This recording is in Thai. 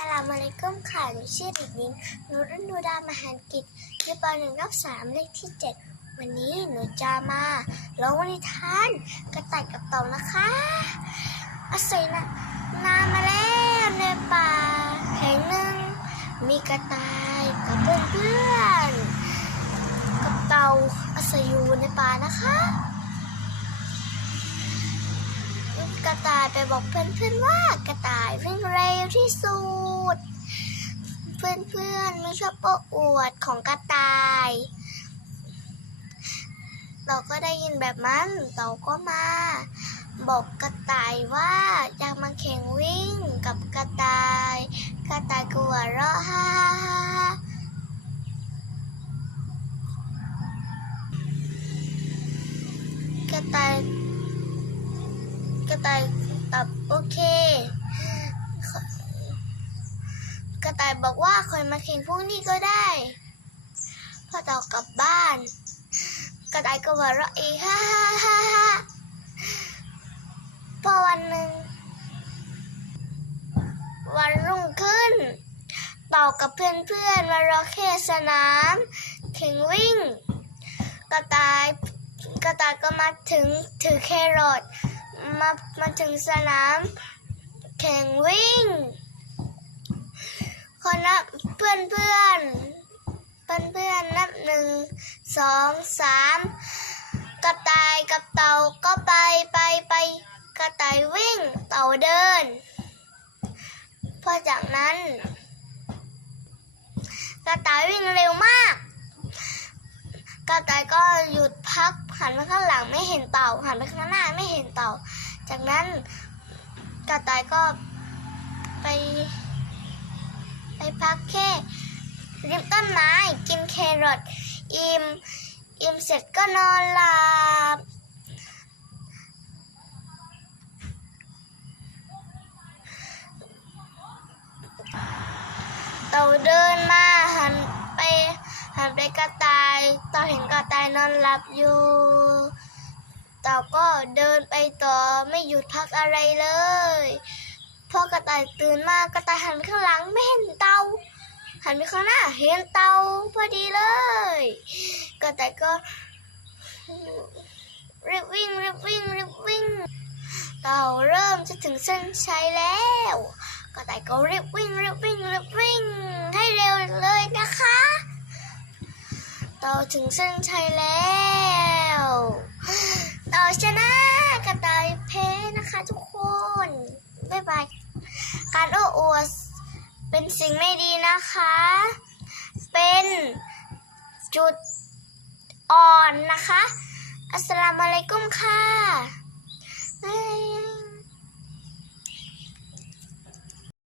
สลามอะลัยกุมค่ะหนูชื่อเด็กหญิงนุรุนูดามหันกิจอยู่ปหนึ่งรับสามเลขที่เจ็ดวันนี้หนูจะมาร้องนิทานกระต่ายกับเต่านะคะอาศัยนะนามาแล้วในป่าแห่งหนึ่ง มีกระต่ายกับเพื่อนๆกับเต่าอาศัยอยู่ในป่านะคะ กระต่ายไปบอกเพื่อนๆว่ากระต่ายวิ่งเร็วที่สุด เพื่อนๆไม่ชอบโอ้อวดของกระต่าย เราก็ได้ยินแบบนั้นเราก็มา บอกกระต่ายว่าอยากมาแข่งวิ่งกับกระต่าย กระต่ายกลัวเราะฮ่าฮ่าฮ่ากระต่าย ต่ายตอบโอเค กระต่ายบอกว่าคอยมาแข่งพรุ่งนี้ก็ได้พอต่อกลับบ้าน กระต่ายก็หัว่าเราะอีฮ่าฮ่าฮ่าฮ่าพอวันหนึ่งวันรุ่งขึ้น ต่อกับเพื่อนๆมารอแค่สนามแข่งวิ่ง กระต่ายกระต่ายก็มาถึงถือแครอท มามาถึงสนามแข่งวิ่งคนนับเพื่อนเพื่อนเพื่อนเพื่อนนับหนึ่งสองสามกระต่ายกับเต่าก็ไปไปไปกระต่ายวิ่งเต่าเดินพอจากนั้น กระต่ายวิ่งเร็วมาก กระต่ายก็หยุดพักหันไปข้างหลังไม่เห็นเต่าหันไปข้างหน้าไม่เห็นเต่า จากนั้นกระต่ายก็ไปไปพักแค่ริมต้นไม้กินแครอทอิ่มอิ่มเสร็จก็นอนหลับเต่าเดินมาหันไปหันไปกระต่ายต่าเห็นกระต่ายนอนหลับอยู่ ต่าก็เดินไปต่อไม่หยุดพักอะไรเลยพอกระต่ายตื่นมากระต่ายหันข้างหลังไม่เห็นเต่าหันไปข้างหน้าเห็นเต่าพอดีเลย กระต่ายก็รีบวิ่งรีบวิ่งรีบวิ่ง เต่าเริ่มจะถึงเส้นชัยแล้ว กระต่ายก็รีบวิ่งรีบวิ่งรีบวิ่ง ให้เร็วเลยนะคะ เต่าถึงเส้นชัยแล้ว ต่าชนะกระต่ายแพ้นะคะทุกคน บ๊ายบาย การโอ้อวดเป็นสิ่งไม่ดีนะคะ เป็นจุดอ่อนนะคะ อัสสลามุอะลัยกุมค่ะ